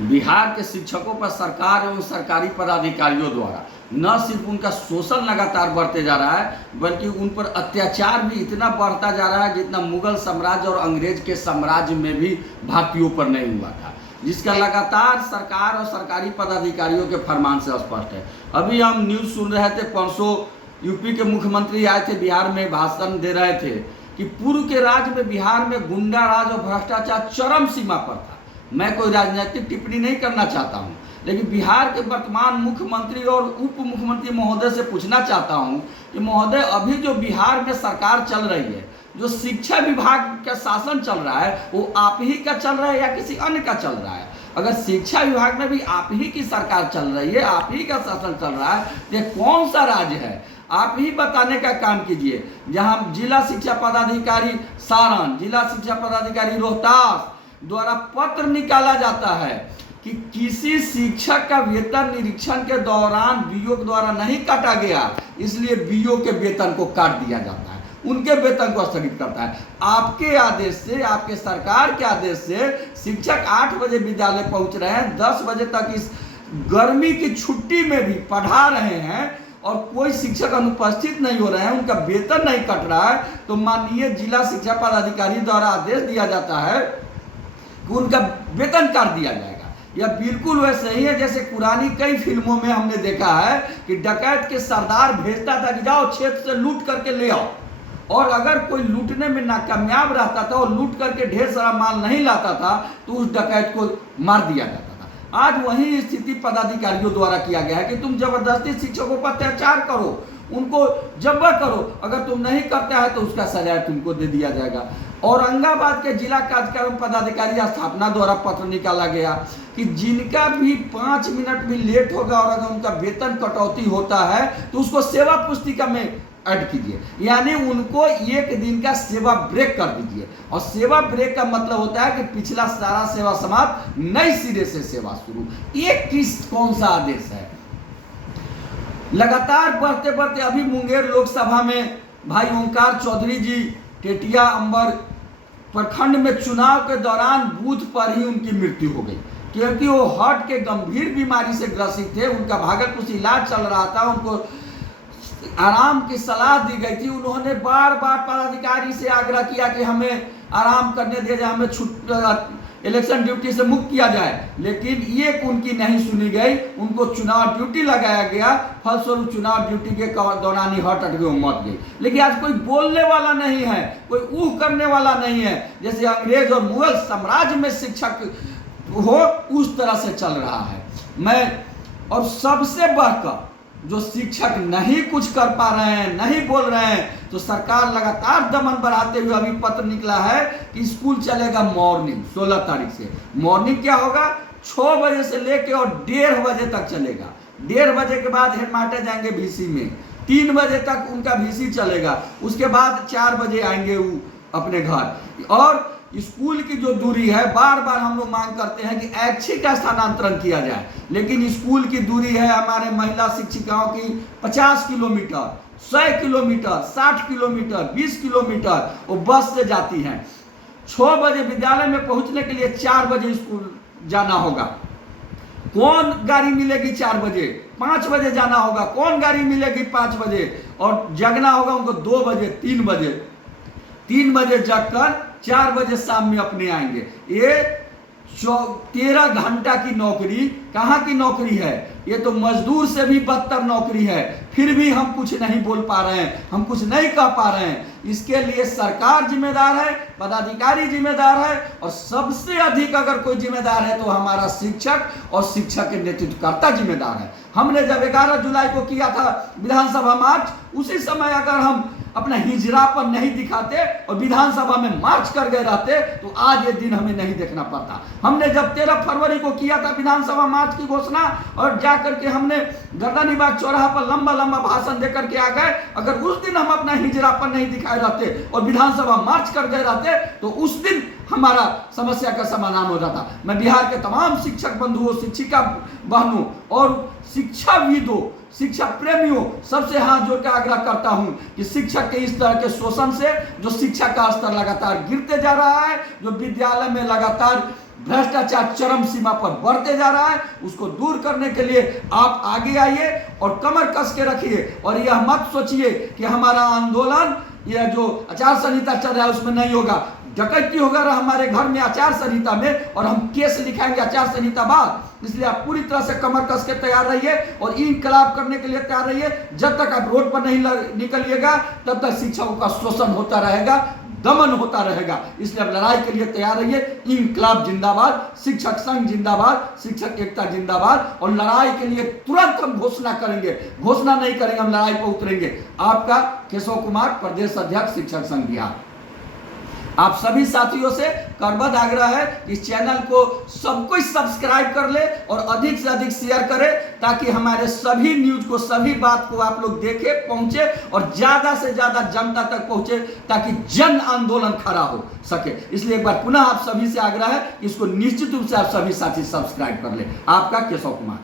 बिहार के शिक्षकों पर सरकार एवं सरकारी पदाधिकारियों द्वारा न सिर्फ उनका शोषण लगातार बढ़ते जा रहा है बल्कि उन पर अत्याचार भी इतना बढ़ता जा रहा है जितना मुगल साम्राज्य और अंग्रेज के साम्राज्य में भी भारतीयों पर नहीं हुआ था, जिसका लगातार सरकार और सरकारी पदाधिकारियों के फरमान से स्पष्ट है। अभी हम न्यूज़ सुन रहे थे, परसों यूपी के मुख्यमंत्री आए थे बिहार में, भाषण दे रहे थे कि पूर्व के राज्य में बिहार में गुंडा राज और भ्रष्टाचार चरम सीमा पर था। मैं कोई राजनीतिक टिप्पणी नहीं करना चाहता हूं, लेकिन बिहार के वर्तमान मुख्यमंत्री और उप मुख्यमंत्री महोदय से पूछना चाहता हूं कि महोदय, अभी जो बिहार में सरकार चल रही है, जो शिक्षा विभाग का शासन चल रहा है, वो आप ही का चल रहा है या किसी अन्य का चल रहा है? अगर शिक्षा विभाग में भी आप ही की सरकार चल रही है, आप ही का शासन चल रहा है, तो कौन सा राज्य है? आप ही बताने का काम कीजिए। जहां जिला शिक्षा पदाधिकारी सारण, जिला शिक्षा पदाधिकारी रोहतास द्वारा पत्र निकाला जाता है कि किसी शिक्षक का वेतन निरीक्षण के दौरान बीओ द्वारा नहीं काटा गया, इसलिए बीओ के वेतन को काट दिया जाता है, उनके वेतन को स्थगित करता है। आपके आदेश से, आपके सरकार के आदेश से शिक्षक 8 बजे विद्यालय पहुंच रहे हैं, 10 बजे तक इस गर्मी की छुट्टी में भी पढ़ा रहे हैं और कोई शिक्षक अनुपस्थित नहीं हो रहे हैं, उनका वेतन नहीं कट रहा है, तो माननीय जिला शिक्षा पदाधिकारी द्वारा आदेश दिया जाता है कि उनका वेतन काट दिया जाएगा। यह बिल्कुल वैसे ही है जैसे पुरानी कई फिल्मों में हमने देखा है कि डकैत के सरदार भेजता था कि जाओ क्षेत्र से लूट करके ले आओ, और अगर कोई लूटने में नाकामयाब रहता था और लूट करके ढेर सारा माल नहीं लाता था तो उस डकैत को मार दिया जाता था। आज वही स्थिति पदाधिकारियों द्वारा किया गया है कि तुम जबरदस्ती शिक्षकों पर अत्याचार करो, उनको जबर करो, अगर तुम नहीं करता है तो उसका सजा तुमको दे दिया जाएगा। औरंगाबाद के जिला कार्यक्रम पदाधिकारी स्थापना द्वारा पत्र निकाला गया कि जिनका भी 5 मिनट भी लेट होगा और अगर उनका वेतन कटौती होता है तो उसको सेवा पुस्तिका में ऐड कीजिए, यानी उनको 1 दिन का सेवा ब्रेक कर दीजिए। और सेवा ब्रेक का मतलब होता है कि पिछला सारा सेवा समाप्त, नई सिरे से सेवा शुरू। ये कौन सा आदेश है? लगातार बढ़ते बढ़ते अभी मुंगेर लोकसभा में भाई ओंकार चौधरी जी टेटिया अंबर प्रखंड में चुनाव के दौरान बूथ पर ही उनकी मृत्यु हो गई, क्योंकि वो हार्ट के गंभीर बीमारी से ग्रसित थे। उनका भागलपुर से इलाज चल रहा था, उनको आराम की सलाह दी गई थी। उन्होंने बार बार पदाधिकारी से आग्रह किया कि हमें आराम करने दिया जाए, हमें इलेक्शन ड्यूटी से मुक्त किया जाए, लेकिन ये उनकी नहीं सुनी गई। उनको चुनाव ड्यूटी लगाया गया, फलस्वरूप चुनाव ड्यूटी के दौरान ही हार्ट अटैक में मौत गई। लेकिन आज कोई बोलने वाला नहीं है, कोई ऊह करने वाला नहीं है। जैसे अंग्रेज और मुगल साम्राज्य में शिक्षक हो, उस तरह से चल रहा है। और सबसे बढ़कर जो शिक्षक नहीं कुछ कर पा रहे हैं, नहीं बोल रहे हैं, तो सरकार लगातार दमन बढ़ाते हुए अभी पत्र निकला है कि स्कूल चलेगा मॉर्निंग 16 तारीख से। मॉर्निंग क्या होगा? 6 बजे से लेके और 1:30 बजे तक चलेगा। 1:30 बजे के बाद हेडमास्टर जाएंगे भीसी में, 3 बजे तक उनका भीसी चलेगा, उसके बाद 4 बजे आएंगे वो अपने घर। और स्कूल की जो दूरी है, बार बार हम लोग मांग करते हैं कि ऐच्छिक का स्थानांतरण किया जाए, लेकिन स्कूल की दूरी है हमारे महिला शिक्षिकाओं की 50 किलोमीटर, 100 किलोमीटर, 60 किलोमीटर, 20 किलोमीटर वो बस से जाती हैं। 6 बजे विद्यालय में पहुंचने के लिए 4 बजे स्कूल जाना होगा। कौन गाड़ी मिलेगी 4 बजे? 5 बजे जाना होगा। कौन गाड़ी मिलेगी 5 बजे? और जगना होगा उनको 2 बजे, 3 बजे। 3 बजे जगकर 4 बजे शाम में अपने आएंगे। ये 13 घंटा की नौकरी कहाँ की नौकरी है? ये तो मजदूर से भी बदतर नौकरी है। फिर भी हम कुछ नहीं बोल पा रहे हैं, हम कुछ नहीं कह पा रहे हैं। इसके लिए सरकार जिम्मेदार है, पदाधिकारी जिम्मेदार है, और सबसे अधिक अगर कोई जिम्मेदार है तो हमारा शिक्षक और शिक्षक के नेतृत्वकर्ता जिम्मेदार है। हमने जब 11 जुलाई को किया था विधानसभा मार्च, उसी समय अगर हम अपना हिजरापन नहीं दिखाते और विधानसभा में मार्च कर गए रहते तो आज ये दिन हमें नहीं देखना पड़ता। हमने जब 13 फरवरी को किया था विधानसभा मार्च की घोषणा और जाकर के हमने गर्दनीबाग चौराहा पर लंबा लंबा भाषण देकर के आ गए, अगर उस दिन हम अपना हिजरापन नहीं दिखाए रहते और विधानसभा मार्च कर गए रहते तो उस दिन हमारा समस्या का समाधान हो जाता। मैं बिहार के तमाम शिक्षक बंधुओं, शिक्षिका बहनों और शिक्षाविदों, शिक्षा प्रेमियों सबसे हाथ जोड़ कर आग्रह करता हूं कि शिक्षक के इस तरह के शोषण से जो शिक्षा का स्तर लगातार गिरते जा रहा है, जो विद्यालय में लगातार भ्रष्टाचार चरम सीमा पर बढ़ते जा रहा है, उसको दूर करने के लिए आप आगे आइए और कमर कस के रखिए। और यह मत सोचिए कि हमारा आंदोलन, यह जो आचार संहिता चल रहा है उसमें नहीं होगा। डकैती होगा हमारे घर में आचार संहिता में, और हम केस लिखाएंगे आचार संहिता बाद। इसलिए आप पूरी तरह से कमर कस के तैयार रहिए और इनकलाब करने के लिए तैयार रहिए। जब तक आप रोड पर नहीं निकलिएगा तब तक शिक्षकों का शोषण होता रहेगा, दमन होता रहेगा। इसलिए अब लड़ाई के लिए तैयार रहिए। इनकलाब जिंदाबाद, शिक्षक संघ जिंदाबाद, शिक्षक एकता जिंदाबाद। और लड़ाई के लिए तुरंत हम घोषणा करेंगे, घोषणा नहीं करेंगे, हम लड़ाई पर उतरेंगे। आपका केशव कुमार, प्रदेश अध्यक्ष शिक्षक संघ बिहार। आप सभी साथियों से करबद्ध आग्रह है कि इस चैनल को सब कोई सब्सक्राइब कर ले और अधिक से अधिक शेयर करें, ताकि हमारे सभी न्यूज को, सभी बात को आप लोग देखें, पहुंचे और ज्यादा से ज्यादा जनता तक पहुंचे, ताकि जन आंदोलन खड़ा हो सके। इसलिए एक बार पुनः आप सभी से आग्रह है कि इसको निश्चित रूप से आप सभी साथी सब्सक्राइब कर ले। आपका केशव कुमार।